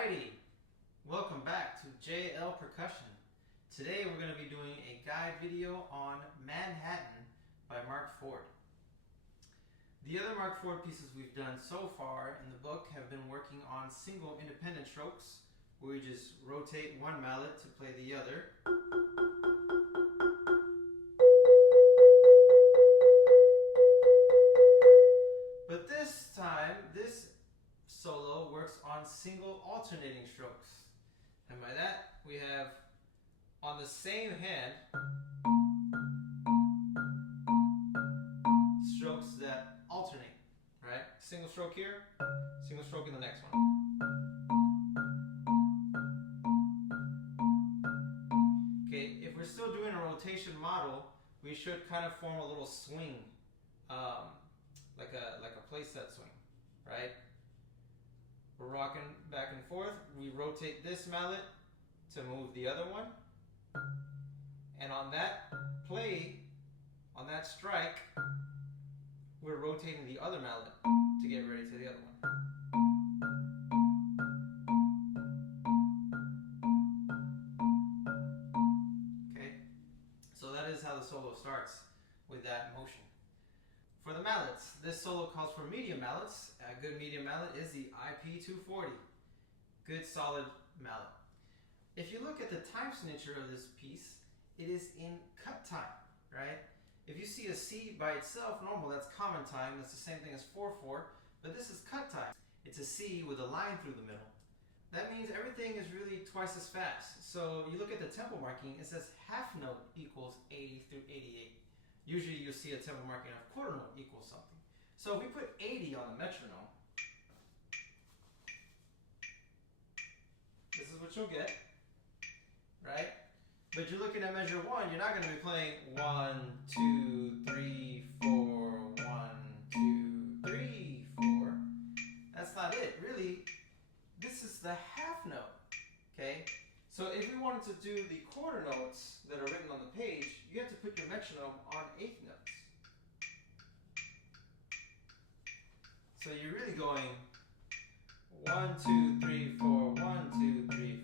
Alrighty, welcome back to JL Percussion. Today we're going to be doing a guide video on Manhattan by Mark Ford. The other Mark Ford pieces we've done so far in the book have been working on single independent strokes, where we just rotate one mallet to play the other. But this time, this solo works on single alternating strokes. And by that, we have on the same hand strokes that alternate, right? Single stroke here, single stroke in the next one. Okay, if we're still doing a rotation model, we should kind of form a little swing, like a playset swing, right? We're rocking back and forth. We rotate this mallet to move the other one. And on that play, on that strike, we're rotating the other mallet to get ready to the other one. Okay, so that is how the solo starts, with that motion. For the mallets, this solo calls for medium mallets. A good medium mallet is the IP240. Good solid mallet. If you look at the time signature of this piece, it is in cut time, right? If you see a C by itself, normal, that's common time. That's the same thing as 4/4, but this is cut time. It's a C with a line through the middle. That means everything is really twice as fast. So you look at the tempo marking, it says half note equals 80 through 88. Usually you'll see a tempo marking of quarter note equals something. So if we put 80 on the metronome, this is what you'll get, right? But you're looking at measure 1, you're not going to be playing 1, 2, 3, 4, 1, 2, 3, 4. That's not it. Really, this is the half note, okay? So if we wanted to do the quarter notes that are written on the page, you have to put your metronome on eighth notes. So you're really going 1, 2, 3, 4, 1, 2, 3,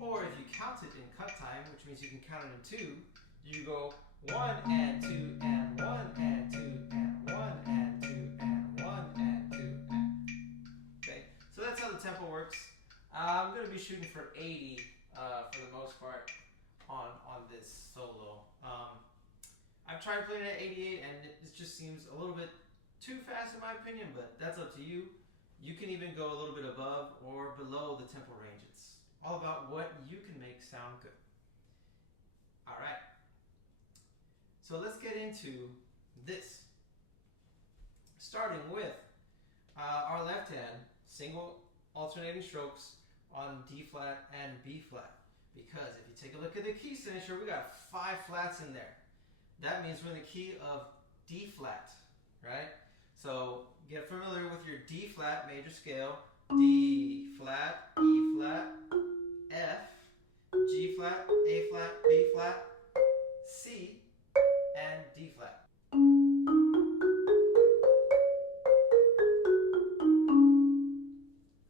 4. Or if you count it in cut time, which means you can count it in 2, you go 1 and 2 and 1 and 2 and 1 and 2 and 1 and 2 and. Okay, so that's how the tempo works. I'm going to be shooting for 80 for the most part on this solo. I've tried playing it at 88 and it just seems a little bit too fast in my opinion, but that's up to you. You can even go a little bit above or below the tempo range. It's all about what you can make sound good. All right. So let's get into this. Starting with our left hand, single alternating strokes on D flat and B flat. Because if you take a look at the key signature, we got 5 flats in there. That means we're in the key of D flat, right? So get familiar with your D flat major scale. D flat, E flat, F, G flat, A flat, B flat, C, and D flat.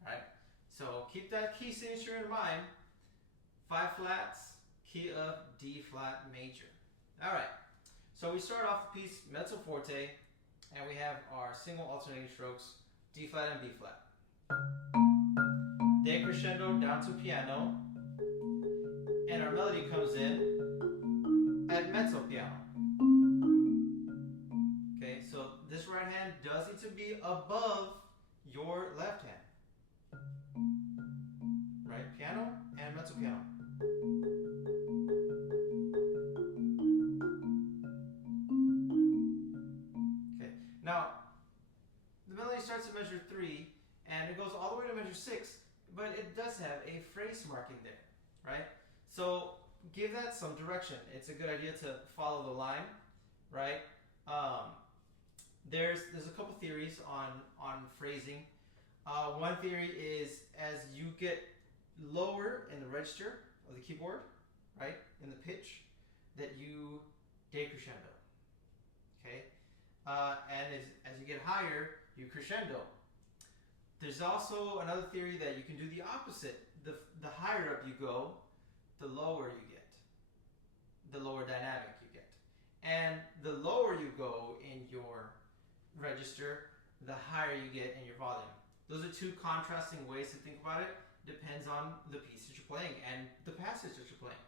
Alright, so keep that key signature in mind. 5 flats, key of D flat major. Alright, so we start off the piece mezzo forte, and we have our single alternating strokes, D flat and B flat. Decrescendo down to piano, and our melody comes in at mezzo piano. Okay, so this right hand does need to be above your left hand. Right, piano and mezzo piano. Okay, now the melody starts at measure 3 and it goes all the way to measure 6, but it does have a phrase marking there, right? So give that some direction. It's a good idea to follow the line, right? There's a couple theories on phrasing. One theory is as you get lower in the register of the keyboard, right, in the pitch, that you decrescendo, okay? And as you get higher, you crescendo. There's also another theory that you can do the opposite. The higher up you go, the lower you get. The lower dynamic you get. And the lower you go in your register, the higher you get in your volume. Those are two contrasting ways to think about it. Depends on the piece that you're playing and the passage that you're playing.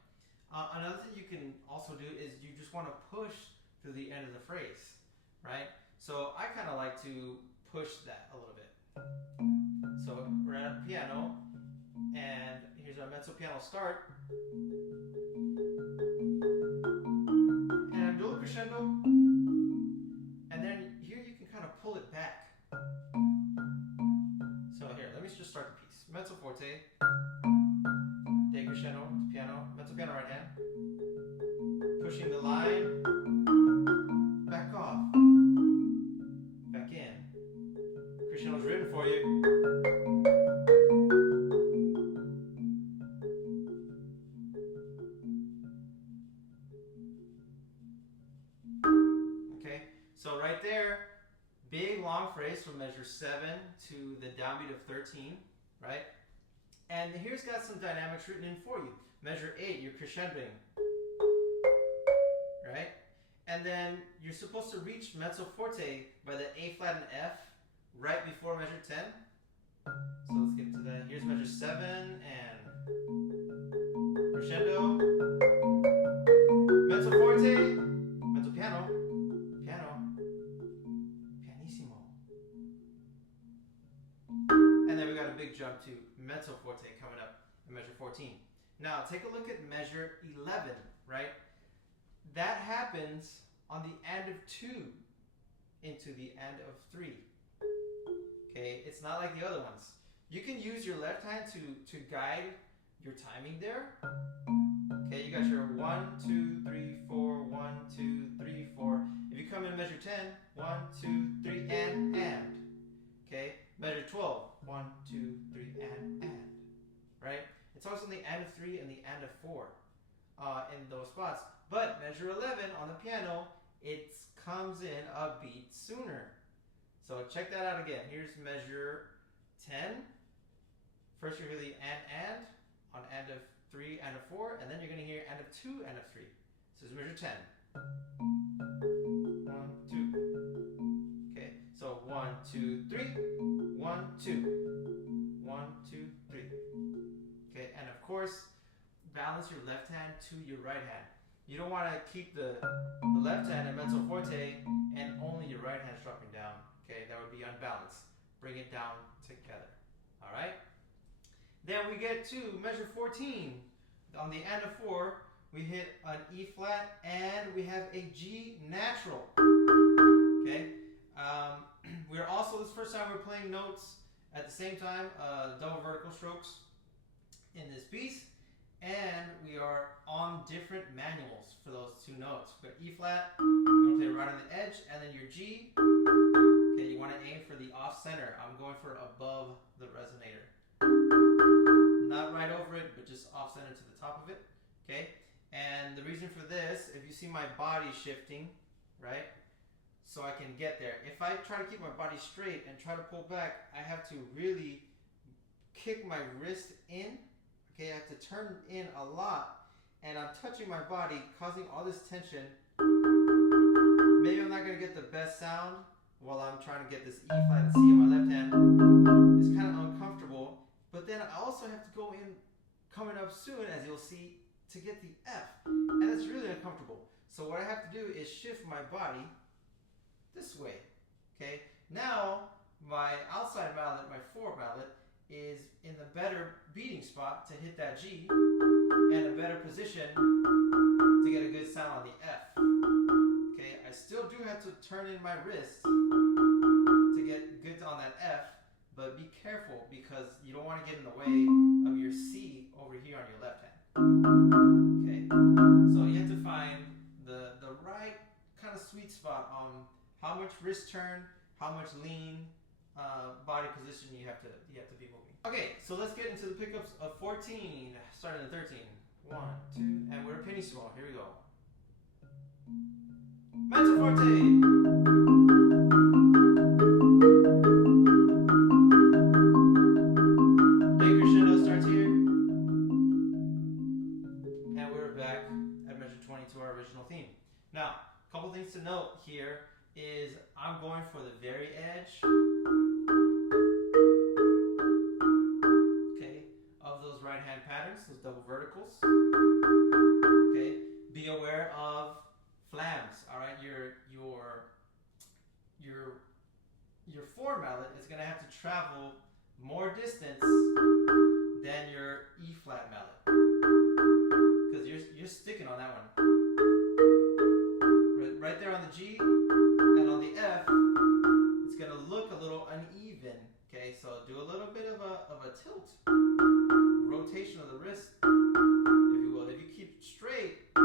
Another thing you can also do is you just want to push to the end of the phrase, right? So I kind of like to push that a little bit. So we're at a piano, and here's our mezzo piano start. And I'm doing crescendo, and then here you can kind of pull it back. So here, let me just start the piece. Mezzo forte, decrescendo, piano, mezzo piano right hand, pushing the line, back off, back in. Crescendo's written for you. Okay, so right there, big long phrase from measure 7 to the downbeat of 13, right? And here's got some dynamics written in for you. Measure 8, you're crescendoing, right? And then you're supposed to reach mezzo forte by the A flat and F right before measure 10. So let's get to that. Here's measure 7 and crescendo, mezzo forte, mezzo piano, piano, pianissimo. And then we got a big jump to mezzo forte coming up in measure 14. Now take a look at measure 11, right? That happens on the end of 2 into the end of 3. Okay, it's not like the other ones. You can use your left hand to guide your timing there. Okay, you got your 1, 2, 3, 4, 1, 2, 3, 4. If you come in measure 10, 1, 2, 3, and. Okay, measure 12, 1, 2, 3, and. Right? It's also the end of 3 and the end of 4 in those spots. But measure 11 on the piano, it comes in a beat sooner. So check that out again. Here's measure 10. First you hear the and on end of 3, end of 4, and then you're going to hear end of 2, end of 3. So it's measure 10. 1, 2. Okay, so 1, 2, 3. 1, 2. 1, 2, 3. Okay, and of course, balance your left hand to your right hand. You don't want to keep the left hand in mezzo forte and only your right hand's dropping down. Okay, that would be unbalanced. Bring it down together. All right? Then we get to measure 14. On the end of 4, we hit an E flat and we have a G natural. Okay? We're also, this first time we're playing notes at the same time, double vertical strokes in this piece. And we are on different manuals for those 2 notes. We've got E flat, you want to play right on the edge, and then your G. Okay, you want to aim for the off center. I'm going for above the resonator. Not right over it, but just off center to the top of it. Okay, and the reason for this, if you see my body shifting, right, so I can get there. If I try to keep my body straight and try to pull back, I have to really kick my wrist in. Okay, I have to turn in a lot, and I'm touching my body, causing all this tension. Maybe I'm not going to get the best sound while I'm trying to get this E flat and C in my left hand. It's kind of uncomfortable, but then I also have to go in, coming up soon, as you'll see, to get the F, and it's really uncomfortable. So what I have to do is shift my body this way. Okay, now my outside mallet, my forward mallet, is in the better beating spot to hit that G and a better position to get a good sound on the F. Okay, I still do have to turn in my wrist to get good on that F, but be careful because you don't want to get in the way of your C over here on your left hand. Okay, so you have to find the right kind of sweet spot on how much wrist turn, how much lean, body position you have to be moving. Okay, so let's get into the pickups of 14, starting at 13. 1, 2, and we're pianissimo. Here we go. Mezzo forte. I'm going for the very edge, okay, of those right hand patterns, those double verticals. Okay, be aware of flams. All right, your 4 mallet is going to have to travel more distance than your E flat mallet, because you're sticking on that one. Right there on the G and on the F, it's going to look a little uneven. Okay, so do a little bit of a tilt, rotation of the wrist, if you will. If you keep straight, you're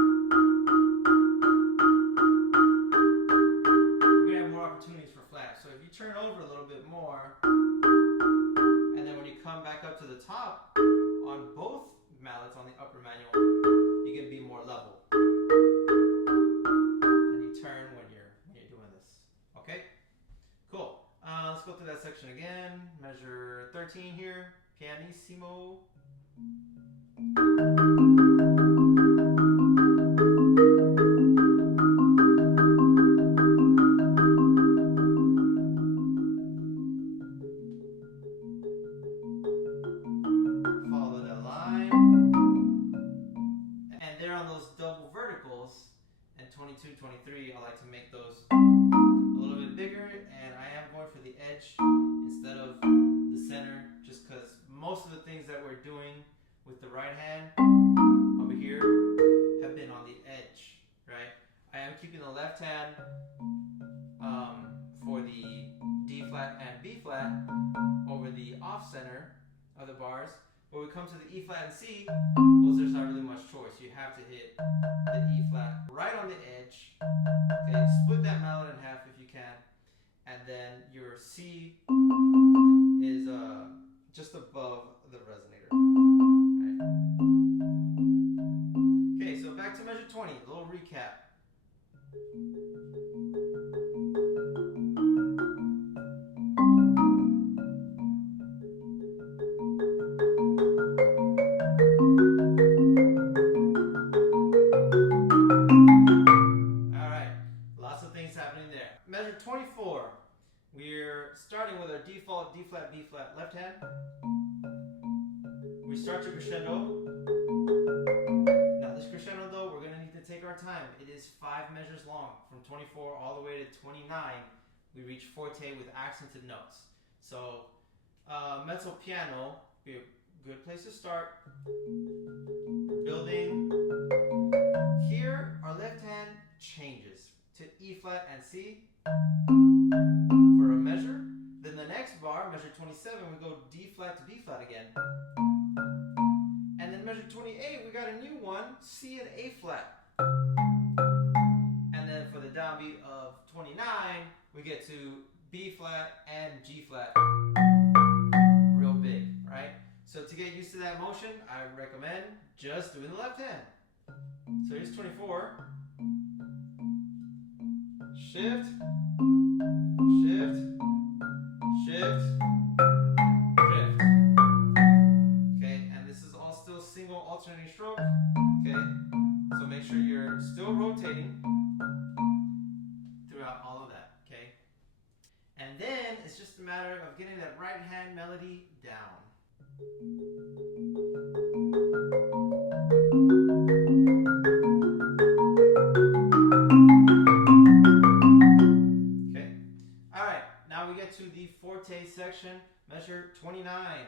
going to have more opportunities for flat. So if you turn over a little bit more, and then when you come back up to the top on both mallets on the upper manual, you can be more level. And you turn when you're doing this. Okay? Cool. Let's go through that section again. Measure 13 here. Pianissimo. Follow that line. And there on those double verticals, and 22, 23, I like to make those a little bit bigger, and I am going for the edge instead of the center, just because most of the things that we're doing with the right hand over here have been on the edge, right? I am keeping the left hand for the D flat and B flat over the off center of the bars. When we come to the E flat and C, well, there's not really much choice. You have to hit the E flat right on the edge. Okay, split that mallet in half if you can, and then your C is just above the resonator. Right. Okay, so back to measure 20. A little recap. Measure 24. We're starting with our default D flat, B flat left hand. We start your crescendo. Now this crescendo though, we're going to need to take our time. It is 5 measures long. From 24 all the way to 29, we reach forte with accented notes. So mezzo piano would be a good place to start. Building. Here, our left hand changes to E flat and C for a measure. Then the next bar, measure 27, we go D flat to B flat again. And then measure 28, we got a new one, C and A flat. And then for the downbeat of 29, we get to B flat and G flat. Real big, right? So to get used to that motion, I recommend just doing the left hand. So here's 24. Shift, shift, shift, shift. Okay, and this is all still single alternating stroke. Okay, so make sure you're still rotating throughout all of that. Okay, and then it's just a matter of getting that right hand melody down. To the forte section, measure 29,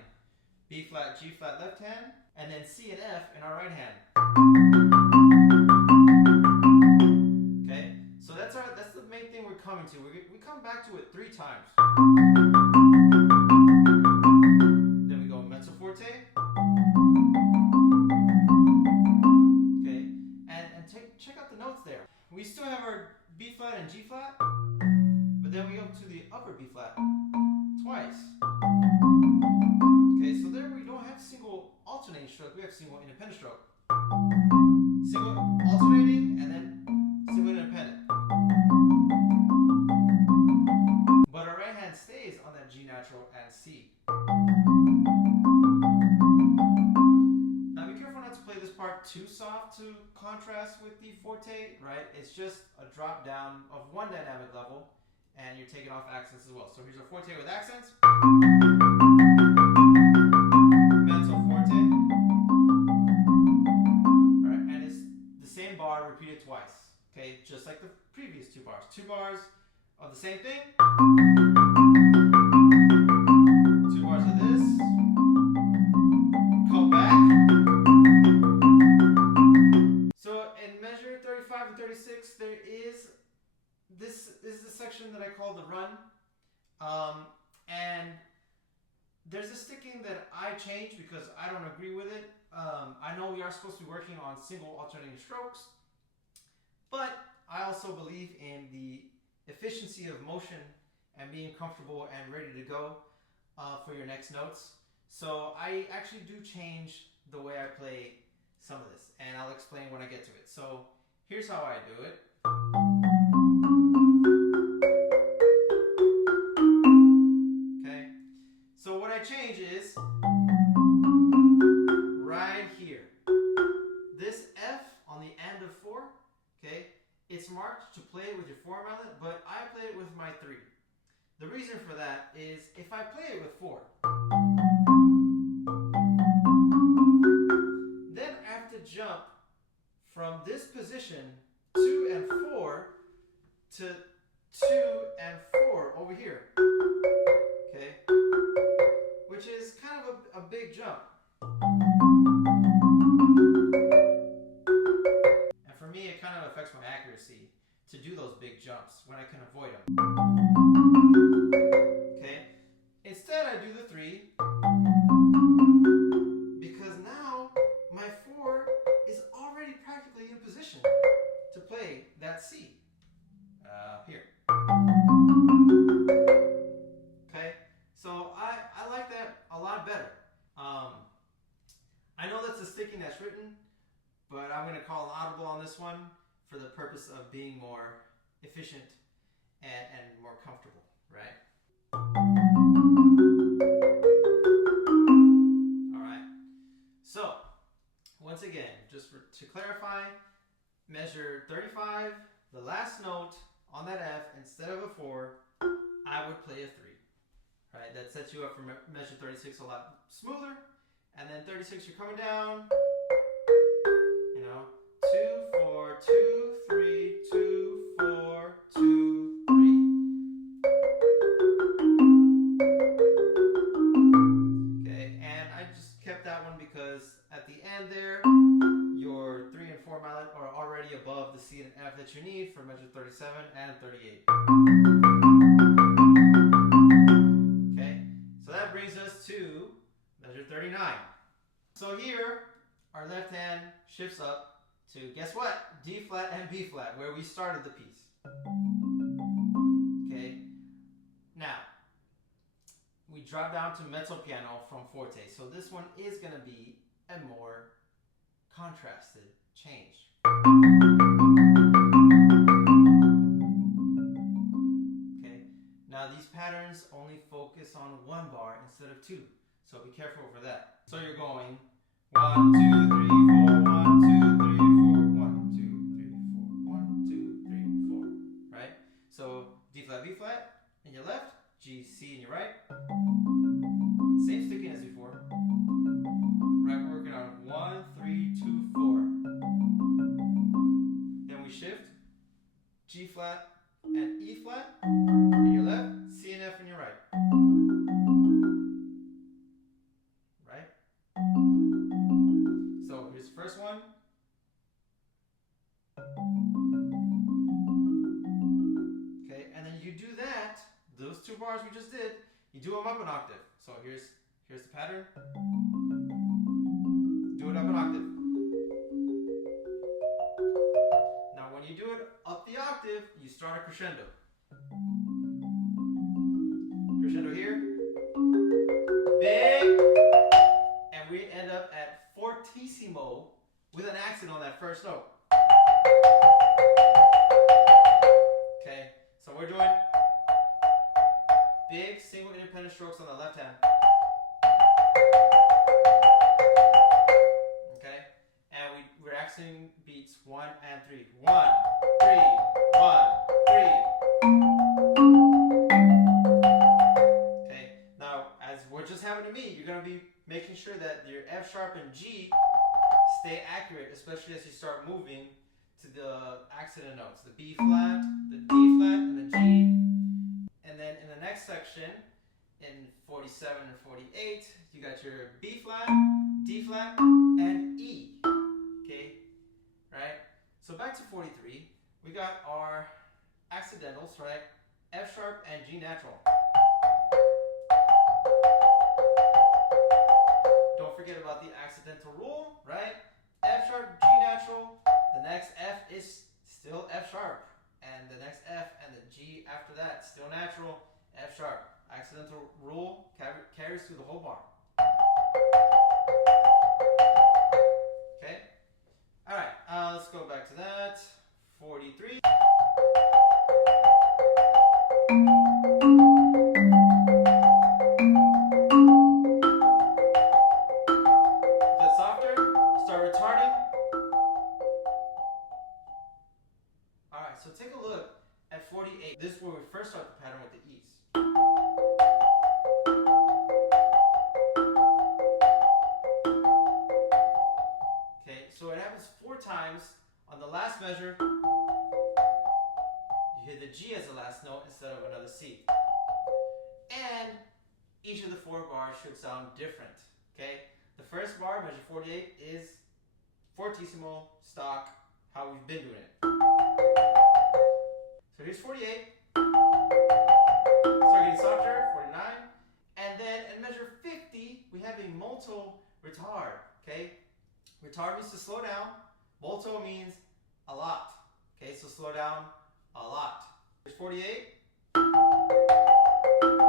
B flat, G flat left hand, and then C and F in our right hand. Okay, so that's the main thing we're coming to. We come back to it 3 times. Then we go mezzo forte. Okay, and check out the notes there. We still have our B flat and G flat. Then we go to the upper B flat twice. Okay, so there we don't have single alternating stroke, we have single independent stroke. Single alternating and then single independent. But our right hand stays on that G natural and C. Now be careful not to play this part too soft to contrast with the forte, right? It's just a drop down of one dynamic level. and you're taking off accents as well. So here's our forte with accents. Mezzo forte. Alright, and it's the same bar repeated twice. Okay, just like the previous two bars. 2 bars of the same thing. 2 bars of this. Come back. So in measure 35 and 36, there is this is the section that I call the run. And there's a sticking that I changed because I don't agree with it. I know we are supposed to be working on single alternating strokes, but I also believe in the efficiency of motion and being comfortable and ready to go for your next notes. So I actually do change the way I play some of this, and I'll explain when I get to it. So here's how I do it. Okay, so what I change is right here. This F on the end of 4, okay, it's marked to play with your 4 mallet, but I play it with my 3. The reason for that is if I play it with 4, then I have to jump from this position 2 and 4 to 2 and 4 over here, okay, which is kind of a big jump. And for me, it kind of affects my accuracy to do those big jumps when I can avoid them. Okay, instead I do the 3 because now my 4 is already practically in position to play that C here. Okay, so I like that a lot better. I know that's a sticking that's written, but I'm going to call an audible on this one for the purpose of being more efficient and more comfortable, right? Alright, so once again, just to clarify, measure 35, the last note on that F, instead of a 4, I would play a 3. Right, that sets you up for measure 36 a lot smoother. And then 36, you're coming down, you know, 2, 4, 2, 3, 2, 4, 2, 3. Okay, and I just kept that one because at the end there, your 3 and 4 mallet are already above the C and F that you need for measure 37 and 38. Okay, so that brings us to measure 39. So here, our left hand shifts up to, guess what? D flat and B flat, where we started the piece. Okay, now, we drop down to mezzo piano from forte. So this one is going to be a more contrasted change. Okay, now these patterns only focus on 1 bar instead of 2. So be careful for that. So you're going 1, 2, 3, 4, 1, 2, 3, 4, 1, 2, 3, 4, 1, 2, 3, 4. Right? So D flat, B flat in your left, G, C in your right. Same sticking as before. Right, we're working on 1, 3, 2, 4. Then we shift G flat and E flat in your left, C and F in your right. So here's the first one. Okay, and then you do that, those 2 bars we just did, you do them up an octave. So here's the pattern. Do it up an octave. Now when you do it up the octave, you start a crescendo. Crescendo here. Big. And we end up at fortissimo with an accent on that first note. Okay, so we're doing big single independent strokes on the left hand. Okay, and we're accenting beats 1 and 3. 1, 3, 1, 3. making sure that your F sharp and G stay accurate, especially as you start moving to the accident notes, the B flat, the D flat, and the G. And then in the next section, in 47 and 48, you got your B flat, D flat, and E. Okay, right? So back to 43, we got our accidentals, right? F sharp and G natural. Don't forget about the accidental rule, right? F sharp, G natural. The next F is still F sharp. And the next F and the G after that, still natural, F sharp. Accidental rule carries through the whole bar. Okay? Alright, let's go back to that. 43. So take a look at 48. This is where we first start the pattern with the E's. Okay, so it happens 4 times. On the last measure, you hit the G as the last note instead of another C. And each of the 4 bars should sound different. Okay, the first bar, measure 48, is fortissimo, stock, how we've been doing it. So here's 48, start getting softer, 49, and then in measure 50, we have a molto retard, okay? Retard means to slow down, molto means a lot, okay? So slow down a lot. Here's 48,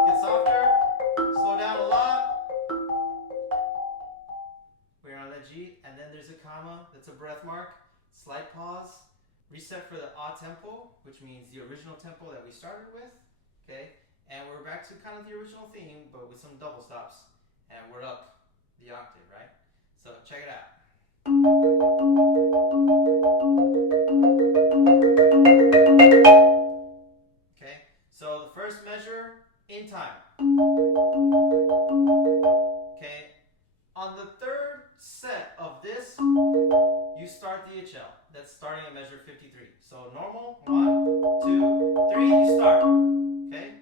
get softer, slow down a lot, we're on that G, and then there's a comma, that's a breath mark, slight pause, reset for the a tempo, which means the original tempo that we started with, okay? And we're back to kind of the original theme, but with some double stops, and we're up the octave, right? So check it out. Okay, so the first measure in time. Okay, on the third set of this, you start the HL. That's starting at measure 53. So normal, 1, 2, 3, you start. Okay?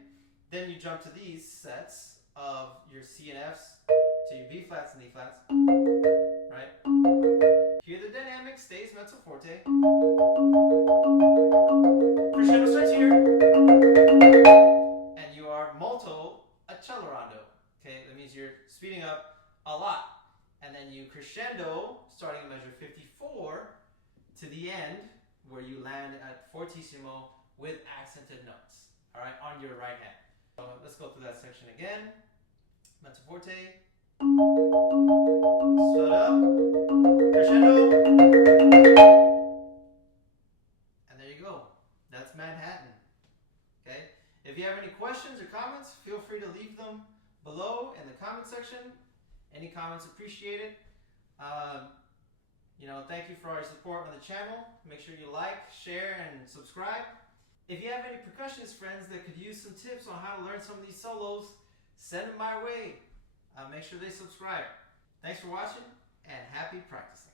Then you jump to these sets of your C and Fs to your B flats and D flats. Right? Here the dynamic stays mezzo forte. Crescendo starts here. And you are molto accelerando. Okay? That means you're speeding up a lot. And then you crescendo, starting at measure 54, to the end, where you land at fortissimo with accented notes. All right, on your right hand. So let's go through that section again. Mezzo forte, sped up, crescendo, and there you go. That's Manhattan. Okay. If you have any questions or comments, feel free to leave them below in the comment section. Any comments appreciated. Thank you for all your support on the channel. Make sure you like, share, and subscribe. If you have any percussionist friends that could use some tips on how to learn some of these solos, send them my way. Make sure they subscribe. Thanks for watching, and happy practicing.